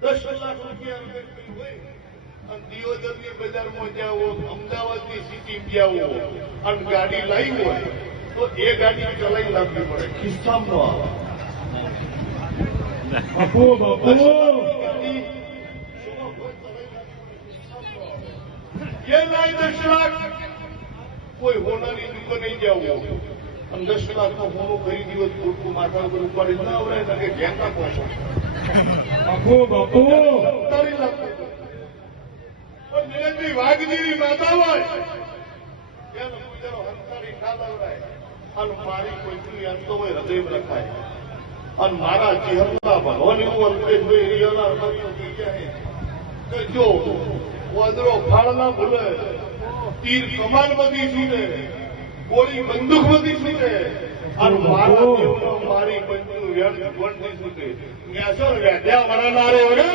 ₹10 લાખ હોય અને દિયોદરની બજારમાં જાઓ, અમદાવાદની સિટી જાઓ અને ગાડી લાવી હોય તો એ ગાડી ચલાવી નાખવી પડે ખિસ્સામાં. બાપુ બાપુ એ લાઈ 10 લાખ કોઈ હોનાની દુકાને જવું અને 10 લાખનો હોનું ખરીદી હોય ખોટું માથા ઉપર ઉપાડી ના આવડાય ને કે ઘેંકા પહોંચો. બાપુ બાપુ 47 લાખ પણ નિરંજની વાઘ જેવી માતા હોય એનો ગુજારો હંતારી ના લવડાય અને મારી કોઈ અંતો હોય હૃદય રખાય અને મારા ચહેરા ભગવાન એવું અલ્પેશભાઈ રિયાના અમરીઓ કહી જાય કે જો વાદળો ફાળ ના ભૂલે, તીર કમાન બધી છૂટે, ગોળી બંદૂક બધી છૂટે અને મારા દેવનો મારી બંદૂક વ્યર્થ ગોળથી છૂટે. મેસો વ્યાધ્યા વળનારે વડે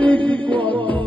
Big